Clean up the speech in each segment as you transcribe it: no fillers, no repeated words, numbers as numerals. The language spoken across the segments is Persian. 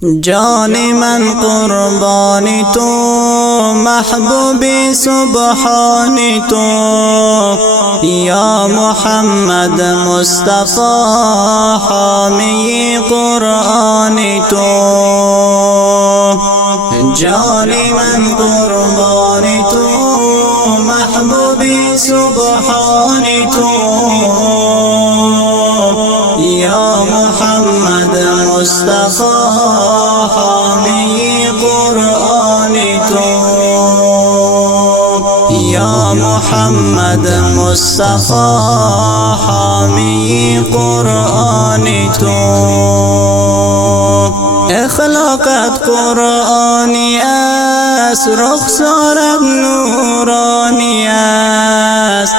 جان من قربان تو، محبوب سبحان تو، یا محمد مصطفی حامی قرآن تو. جان من قربان تو، محبوب سبحان تو، یا محمد مصطفی حامی قرآن تو، یا محمد مصطفی حامی قرآن تو. اخلاقت قرآنی است، رخسارت نورانی است،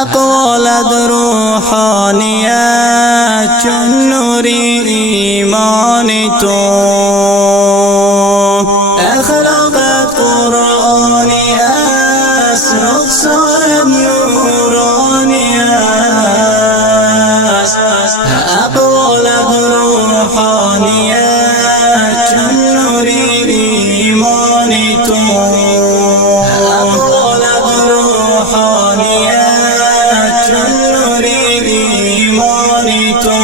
اقوالت روحانی است، چون نوری ایمان تو. اخلاقت قرآنی است، رخسارت نورانی است، اقوالت روحانی است، چون نوری ایمان تو. اقوالت روحانی است، چون نوری ایمان تو.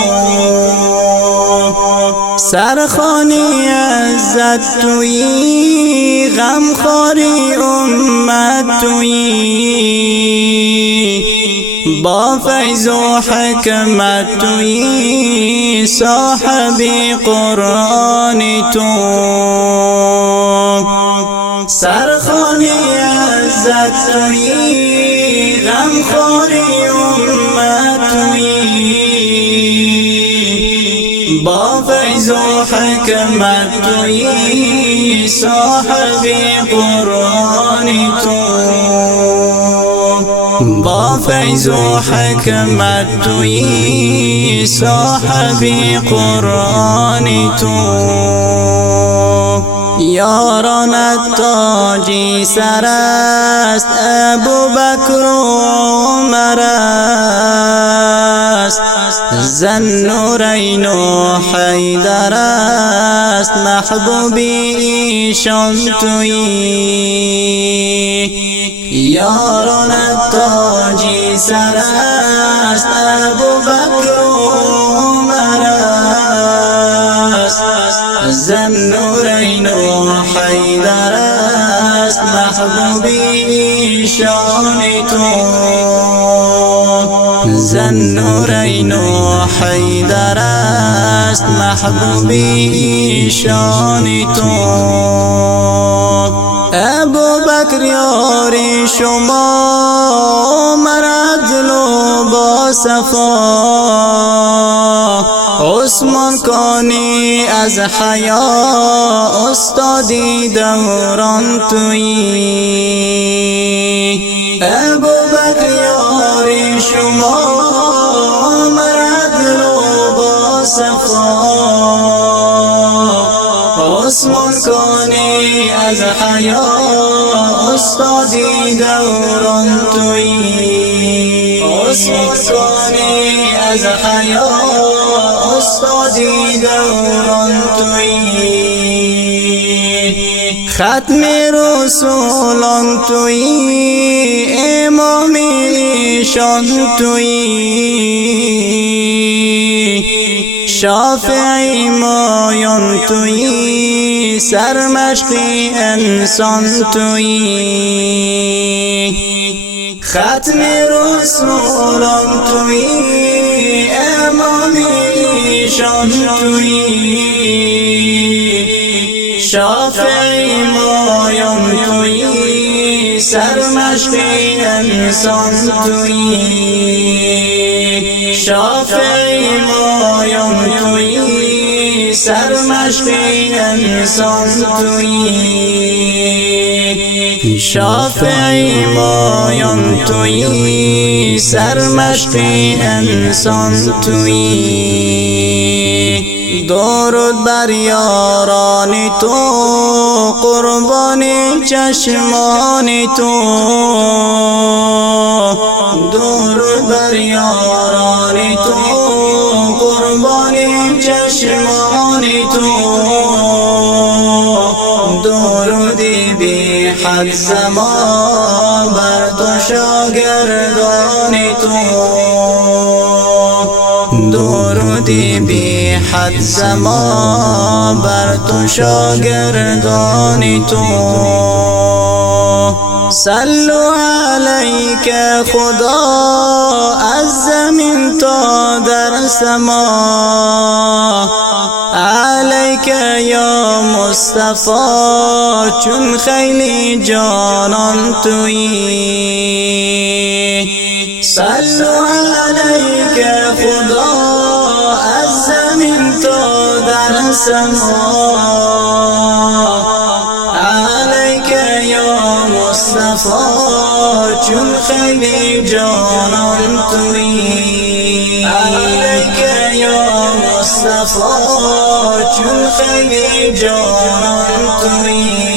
سرخوانی عزت تویی، غمخواری امت تویی، با فیض و حکمت تویی، صاحبی قرآن تو. سرخوانی عزت تویی، غمخواری امت تویی، با فیض و حکمت تویی، صاحبی قرآن تو. با فیض و حکمت تویی، صاحبی قرآن تو. یارانت تاجی سر است، ابوبکر و عمر است، ذوالنورین و حیدر است، محبوبی ایشان تویی. یارانت تاجی سر است، ابوبکر و عمر است، ذوالنورین و حیدر است، محبوبی ایشان تو. ذوالنورین و حیدر است، محبوبی ایشان تو. ابوبکر یاری شما، عمر عدل و با صفا، عثمان کانی از حیا، استادی دوران تویی. ابوبکر یاری شما، عمر عدل و با صفا، عثمان کانی از حیا، استادی دوران تویی. عثمان کانی از حیا، استادی دوران تویی. ختم رسولان تویی، امام ایشان تویی، شافعی مایان تویی، سرمشقی انسان تویی. ختم رسولان تویی، امام ایشان تویی، شافعی مایان تویی، سرمشقی انسان تویی. شافعی مایان تویی، سرمشقی انسان تویی. شافعی مایان تویی، سرمشقی انسان تویی. درود بر یاران تو، قربان چشمان تو. درود بر یاران تو، قربان چشمان تو. حد زمان بر تو شاگردانی تو، درودی بی حد زمان بر تو شاگردانی تو. صلوا علیک خدا از زمین تا در سما، علیک یا مصطفی چون خیلی جانان تویی. صلوا علیک خدا از زمین تا در سما، علیک یا مصطفی چون خیلی جانان تویی. علیک یا مصطفی چون خیلی جانان تویی.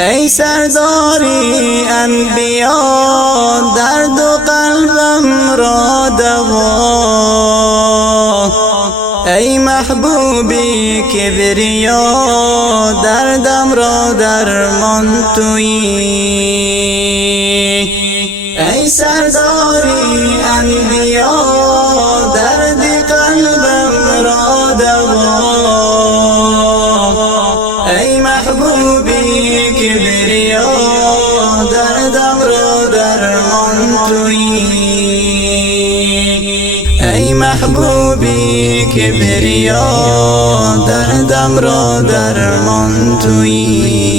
ای سرداری انبیا درد و قلبم را دوا، ای محبوبی کبریا دردم را درمان تویی. ای سرداری انبیا درد قلبم را دوا، ای محبوبی کبریا دردم را درمان تویی. ای محبوبی کبریا دردم را درمان تویی.